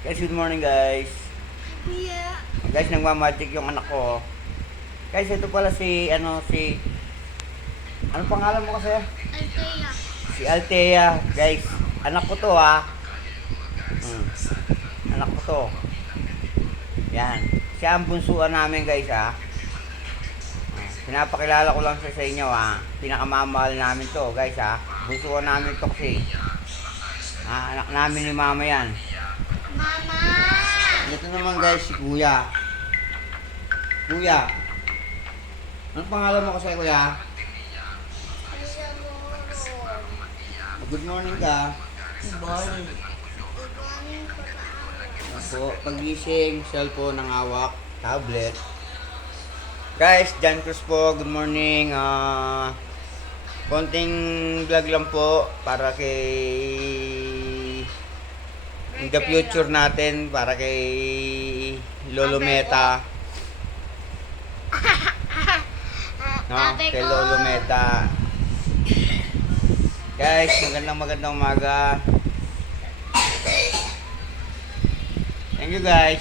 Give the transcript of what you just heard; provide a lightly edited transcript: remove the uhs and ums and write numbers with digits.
Guys, good morning guys. Yeah. Guys, nagmamagic yung anak ko. Guys, ito pala ano pangalan mo kasi? Althea. Si Althea. Guys, anak ko to ha. Hmm. Anak ko to. Yan. Siya ang bunsuan namin guys ha. Pinapakilala ko lang sa inyo ha. Pinakamamahal namin to guys ha. Bunsuan namin to kasi. Anak namin ni mama yan. Mama! Ito naman guys, si Kuya. Kuya. Anong pangalan mo kasi Kuya? Good morning ka. Good morning, papa. Ako, pagising, cellphone ng hawak, tablet. Guys, John Cruz po, good morning. Konting vlog lang po para in the future natin, para kay Lolo Meta. No, kay Lolo Meta. Guys, magandang umaga. Thank you guys.